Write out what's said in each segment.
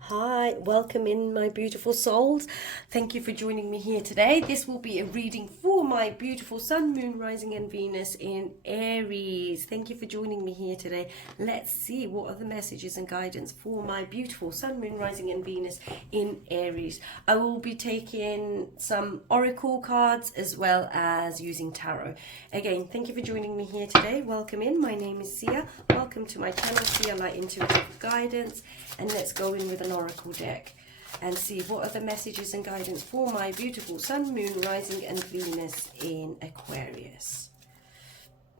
Hi, welcome in my beautiful souls. Thank you for joining me here today. This will be a reading for my beautiful Sun, Moon, Rising and Venus in Aries. Thank you for joining me here today. Let's see what are the messages and guidance for my beautiful Sun, Moon, Rising and Venus in Aries. I will be taking some oracle cards as well as using tarot. Again, thank you for joining me here today. Welcome in. My name is Sia. Welcome to my channel, Sia Light Intuitive Guidance. And let's go in with an oracle deck and see what are the messages and guidance for my beautiful Sun, Moon, Rising and Venus in Aquarius.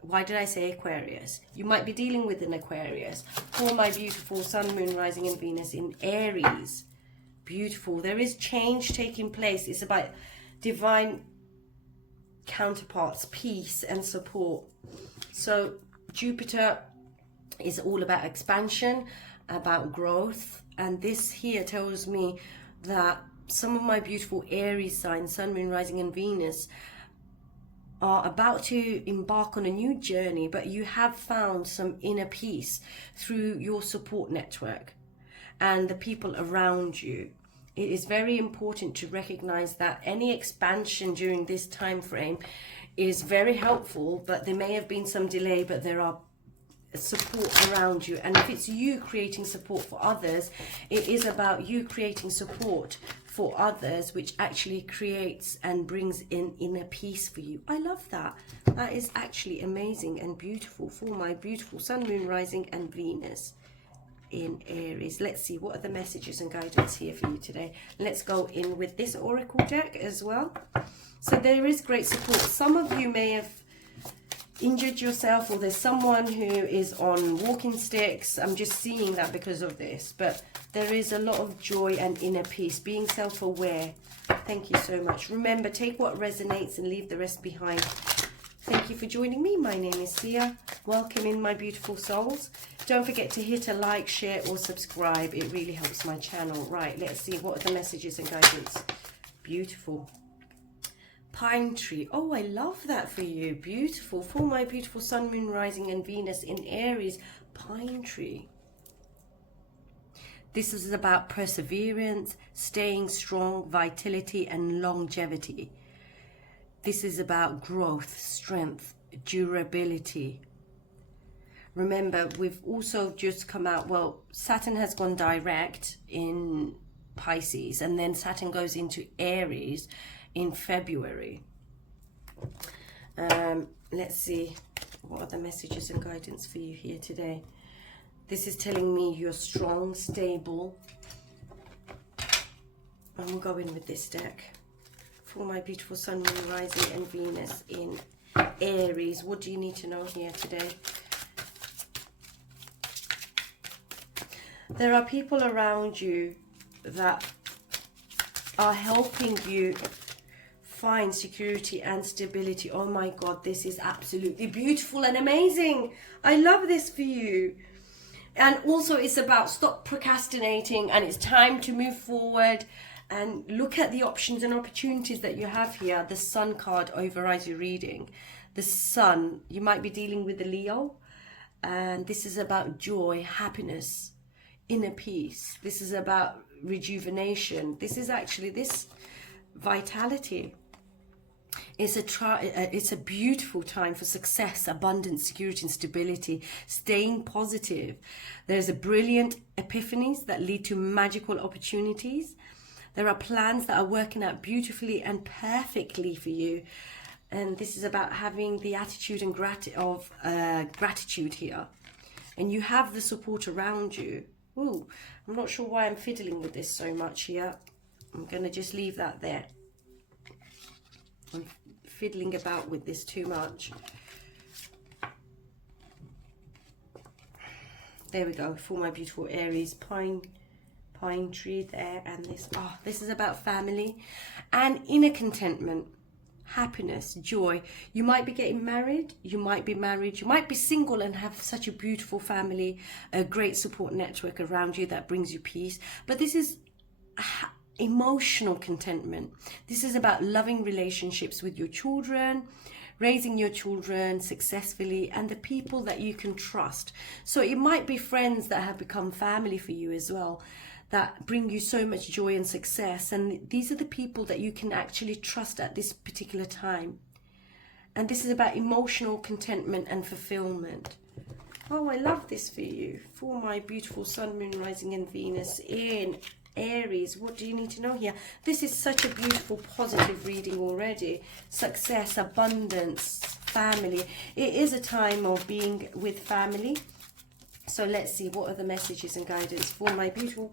Why did I say Aquarius? You might be dealing with an Aquarius. For my beautiful Sun, Moon, Rising and Venus in Aries. Beautiful. There is change taking place. It's about divine counterparts, peace and support. So Jupiter is all about expansion, about growth, and this here tells me that some of my beautiful Aries signs, Sun, Moon, Rising and Venus, are about to embark on a new journey, but you have found some inner peace through your support network and the people around you. It is very important to recognize that any expansion during this time frame is very helpful, but there may have been some delay, but there are support around you. And if it's you creating support for others, it is about you creating support for others, which actually creates and brings in inner peace for you. I love that. That is actually amazing and beautiful for my beautiful Sun, Moon, Rising and Venus in Aries. Let's see what are the messages and guidance here for you today. Let's go in with this oracle deck as well. So there is great support. Some of you may have injured yourself, or there's someone who is on walking sticks. I'm just seeing that because of this, but there is a lot of joy and inner peace, being self-aware. Thank you so much. Remember, take what resonates and leave the rest behind. Thank you for joining me. My name is Sia. Welcome in, my beautiful souls. Don't forget to hit a like, share or subscribe. It really helps my channel. Right, let's see what are the messages and guidance. Beautiful. Pine tree. Oh, I love that for you. Beautiful. For my beautiful Sun, Moon, Rising and Venus in Aries, pine tree. This is about perseverance, staying strong, vitality and longevity. This is about growth, strength, durability. Remember, we've also just come out, well, Saturn has gone direct in Pisces, and then Saturn goes into Aries in February. Let's see what are the messages and guidance for you here today. This is telling me you're strong, stable. And we'll go in with this deck for my beautiful Sun, Moon, Rising and Venus in Aries. What do you need to know here today? There are people around you that are helping you find security and stability. Oh my God, this is absolutely beautiful and amazing. I love this for you. And also it's about stop procrastinating, and it's time to move forward and look at the options and opportunities that you have here. The Sun card overrides your reading. The Sun, you might be dealing with the Leo, and this is about joy, happiness, inner peace. This is about rejuvenation. This is actually this vitality. It's a beautiful time for success, abundance, security and stability, staying positive. There's a brilliant epiphanies that lead to magical opportunities. There are plans that are working out beautifully and perfectly for you. And this is about having the attitude and gratitude here. And you have the support around you. Ooh, I'm not sure why I'm fiddling with this so much here. I'm going to just leave that there. I'm fiddling about with this too much. There we go. For my beautiful Aries, pine tree there, and this is about family and inner contentment, happiness, joy. You might be getting married, you might be married, you might be single and have such a beautiful family, a great support network around you that brings you peace. But this is emotional contentment. This is about loving relationships with your children, raising your children successfully, and the people that you can trust. So it might be friends that have become family for you as well. that bring you so much joy and success. And these are the people that you can actually trust at this particular time. And this is about emotional contentment and fulfillment. Oh, I love this for you. For my beautiful sun, moon, rising and Venus in Aries. What do you need to know here? This is such a beautiful, positive reading already. Success, abundance, family. It is a time of being with family. So let's see, what are the messages and guidance for my beautiful,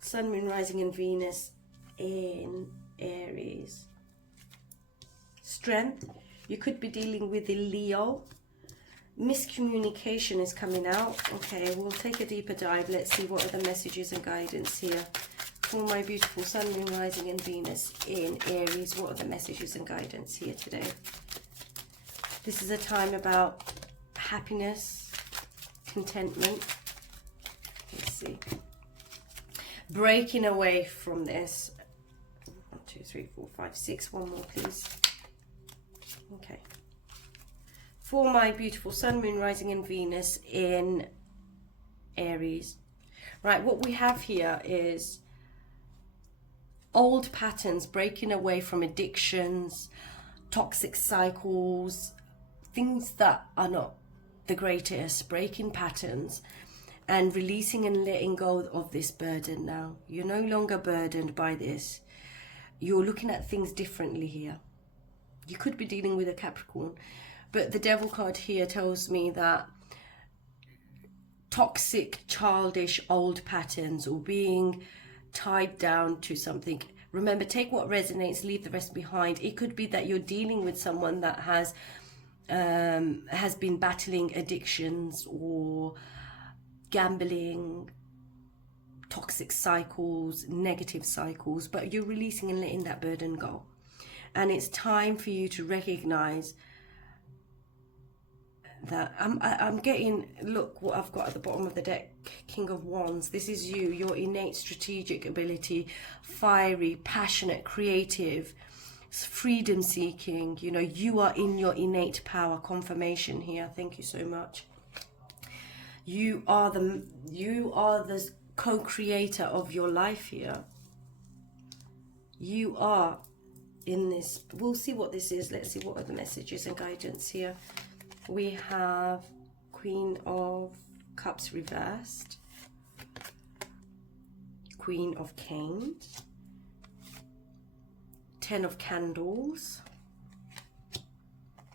sun, moon, rising and Venus in Aries. Strength. You could be dealing with a Leo. Miscommunication is coming out. Okay, we'll take a deeper dive. Let's see what are the messages and guidance here for my beautiful sun, moon, rising and Venus in Aries. What are the messages and guidance here today? This is a time about happiness, contentment. Let's see. Breaking away from this. 1, 2, 3, 4, 5, 6. One more, please. Okay. For my beautiful sun, moon, rising and Venus in Aries. Right, what we have here is old patterns, breaking away from addictions, toxic cycles, things that are not the greatest, breaking patterns and releasing and letting go of this burden now. You're no longer burdened by this. You're looking at things differently here. You could be dealing with a Capricorn. But the Devil card here tells me that toxic, childish, old patterns or being tied down to something. Remember, take what resonates, leave the rest behind. It could be that you're dealing with someone that has been battling addictions or gambling, toxic cycles, negative cycles, but you're releasing and letting that burden go. And it's time for you to recognize that I'm getting, look what I've got at the bottom of the deck, King of Wands. This is you, your innate strategic ability, fiery, passionate, creative, freedom seeking. You know, you are in your innate power. Confirmation here. Thank you so much. You are the co-creator of your life here. You are in this. We'll see what this is. Let's see what are the messages and guidance here. We have Queen of Cups reversed, Queen of Canes, 10 of Candles.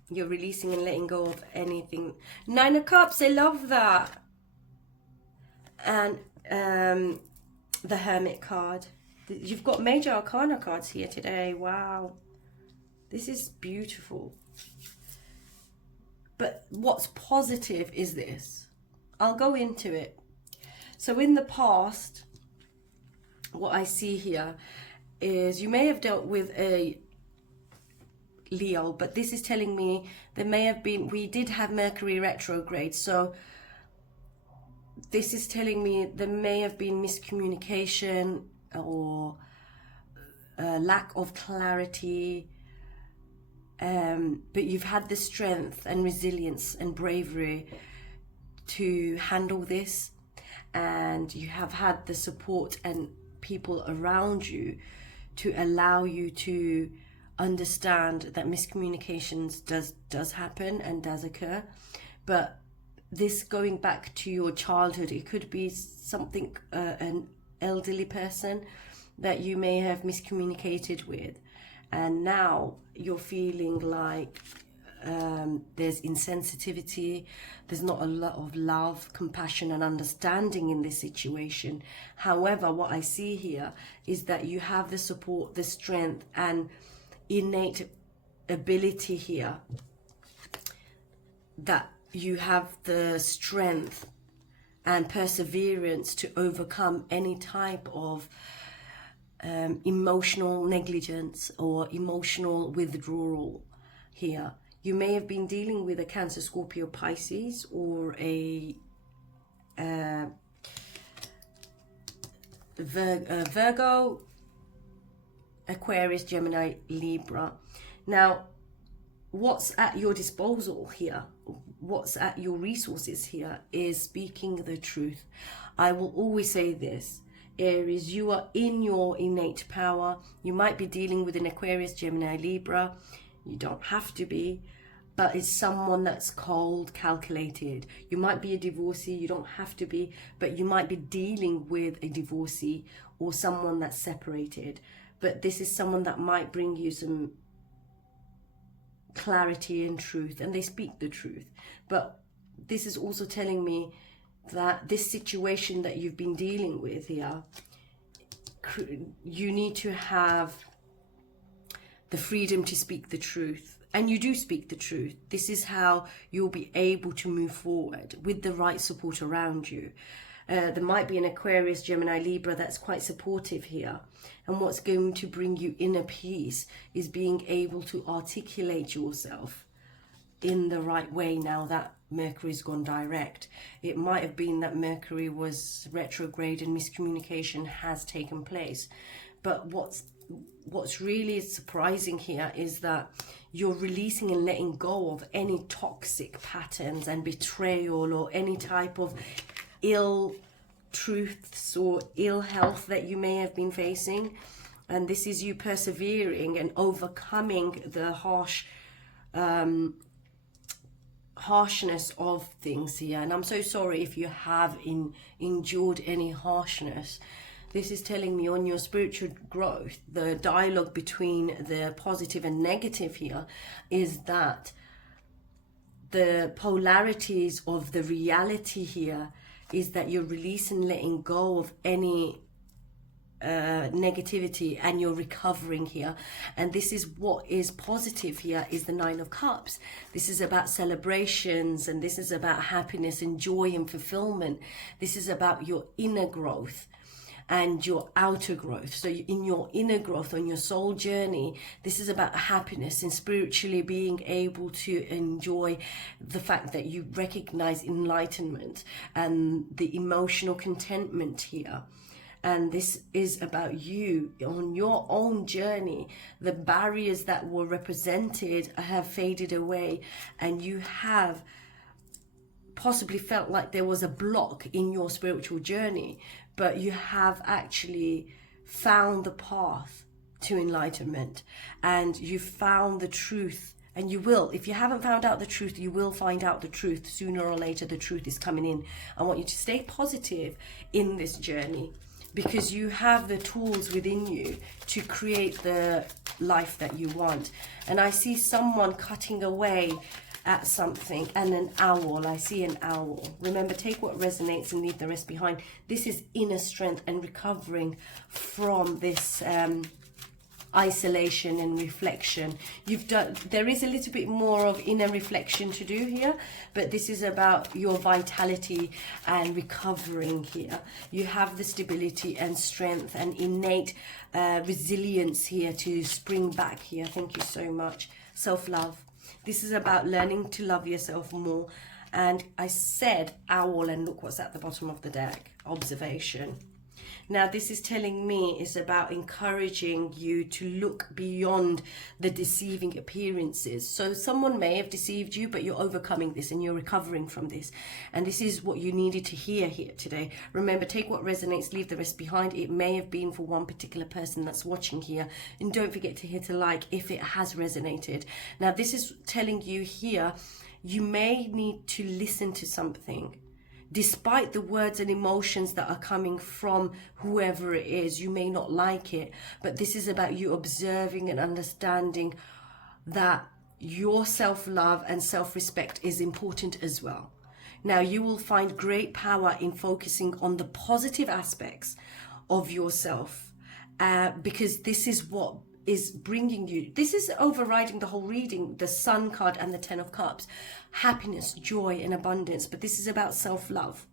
You're releasing and letting go of anything. 9 of Cups, I love that. And the Hermit card. You've got major arcana cards here today. Wow. This is beautiful. But what's positive is this. I'll go into it. So in the past, what I see here is you may have dealt with a Leo, but this is telling me there may have been, we did have Mercury retrograde. So this is telling me there may have been miscommunication or lack of clarity. But you've had the strength and resilience and bravery to handle this, and you have had the support and people around you to allow you to understand that miscommunications does happen and does occur. But this, going back to your childhood, it could be something, an elderly person that you may have miscommunicated with, and now you're feeling like there's insensitivity, there's not a lot of love, compassion and understanding in this situation. However, what I see here is that you have the support, the strength and innate ability here, that you have the strength and perseverance to overcome any type of emotional negligence or emotional withdrawal here. You may have been dealing with a Cancer, Scorpio, Pisces, or a Virgo, Aquarius, Gemini, Libra. Now, what's at your disposal here, what's at your resources here is speaking the truth. I will always say this. Aries, you are in your innate power. You might be dealing with an Aquarius, Gemini, Libra. You don't have to be, but it's someone that's cold, calculated. You might be a divorcee, you don't have to be, but you might be dealing with a divorcee or someone that's separated. But this is someone that might bring you some clarity and truth, and they speak the truth. But this is also telling me that this situation that you've been dealing with here, you need to have the freedom to speak the truth. And you do speak the truth. This is how you'll be able to move forward with the right support around you. There might be an Aquarius, Gemini, Libra that's quite supportive here. And what's going to bring you inner peace is being able to articulate yourself in the right way now that Mercury's gone direct. It might have been that Mercury was retrograde and miscommunication has taken place. But what's really surprising here is that you're releasing and letting go of any toxic patterns and betrayal or any type of ill truths or ill health that you may have been facing. And this is you persevering and overcoming the harshness of things here. And I'm so sorry if you have endured any harshness. This is telling me on your spiritual growth, the dialogue between the positive and negative here is that the polarities of the reality here is that you're releasing, letting go of any negativity, and you're recovering here. And this is what is positive here, is the Nine of Cups. This is about celebrations, and this is about happiness and joy and fulfillment. This is about your inner growth and your outer growth. So in your inner growth, on your soul journey, this is about happiness and spiritually being able to enjoy the fact that you recognize enlightenment and the emotional contentment here. And this is about you on your own journey. The barriers that were represented have faded away, and you have possibly felt like there was a block in your spiritual journey, but you have actually found the path to enlightenment, and you found the truth. And you will, if you haven't found out the truth, you will find out the truth. Sooner or later, the truth is coming in. I want you to stay positive in this journey, because you have the tools within you to create the life that you want. And I see someone cutting away at something, and an owl. I see an owl. Remember, take what resonates and leave the rest behind. This is inner strength and recovering from this isolation and reflection. There is a little bit more of inner reflection to do here, but this is about your vitality and recovering here. You have the stability and strength and innate resilience here to spring back here. Thank you so much. Self-love. This is about learning to love yourself more. And I said owl, and look what's at the bottom of the deck. Observation. Now, this is telling me it's about encouraging you to look beyond the deceiving appearances. So someone may have deceived you, but you're overcoming this and you're recovering from this. And this is what you needed to hear here today. Remember, take what resonates, leave the rest behind. It may have been for one particular person that's watching here. And don't forget to hit a like if it has resonated. Now, this is telling you here, you may need to listen to something. Despite the words and emotions that are coming from whoever it is, you may not like it, but this is about you observing and understanding that your self-love and self-respect is important as well. Now, you will find great power in focusing on the positive aspects of yourself, because this is what is bringing you, this is overriding the whole reading, the Sun card and the Ten of Cups, happiness, joy and abundance. But this is about self-love.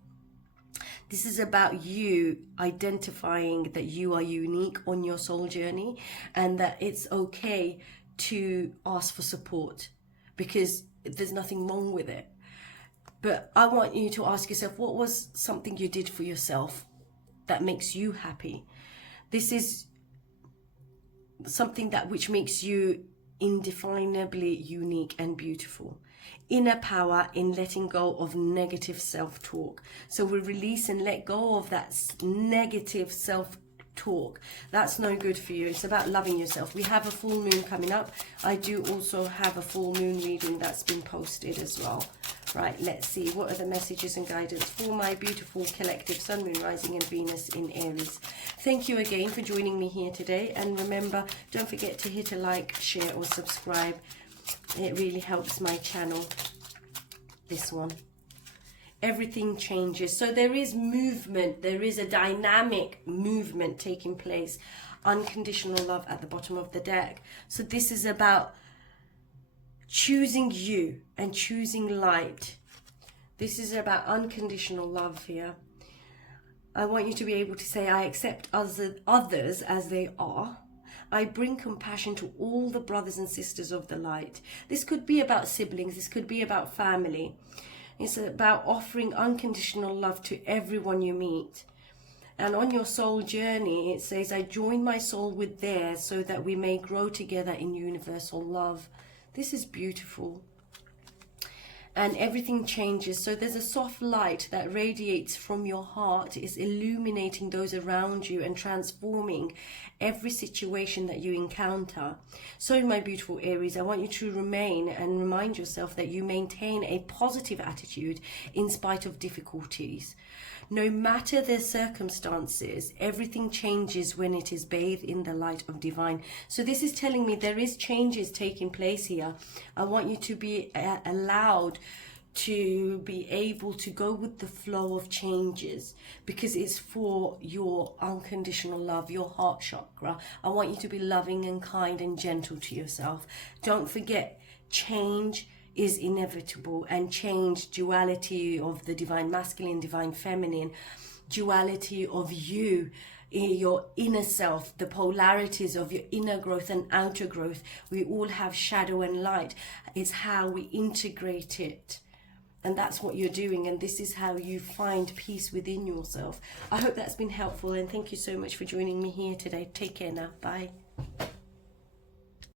This is about you identifying that you are unique on your soul journey, and that it's okay to ask for support, because there's nothing wrong with it. But I want you to ask yourself, what was something you did for yourself that makes you happy? This is something which makes you indefinably unique and beautiful. inner power in letting go of negative self-talk. So we release and let go of that negative self-talk. That's no good for you. It's about loving yourself. We have a full moon coming up. I do also have a full moon reading that's been posted as well. Right, let's see. What are the messages and guidance for my beautiful collective Sun, Moon, Rising and Venus in Aries? Thank you again for joining me here today. And remember, don't forget to hit a like, share or subscribe. It really helps my channel. This one. Everything changes. So there is movement. There is a dynamic movement taking place. Unconditional love at the bottom of the deck. So this is about choosing you and choosing light. This is about unconditional love here. I want you to be able to say, I accept others as they are. I bring compassion to all the brothers and sisters of the light. This could be about siblings. This could be about family. It's about offering unconditional love to everyone you meet. And on your soul journey, it says, I join my soul with theirs so that we may grow together in universal love. This is beautiful. And everything changes. So there's a soft light that radiates from your heart. It's illuminating those around you and transforming every situation that you encounter. So my beautiful Aries, I want you to remain and remind yourself that you maintain a positive attitude in spite of difficulties. No matter the circumstances, everything changes when it is bathed in the light of divine. So this is telling me there is changes taking place here. I want you to be allowed to be able to go with the flow of changes, because it's for your unconditional love, your heart chakra. I want you to be loving and kind and gentle to yourself. Don't forget, change is inevitable, and change, duality of the divine masculine, divine feminine, duality of you, your inner self, the polarities of your inner growth and outer growth. We all have shadow and light. It's how we integrate it. And that's what you're doing, and this is how you find peace within yourself. I hope that's been helpful, and thank you so much for joining me here today. Take care now. Bye.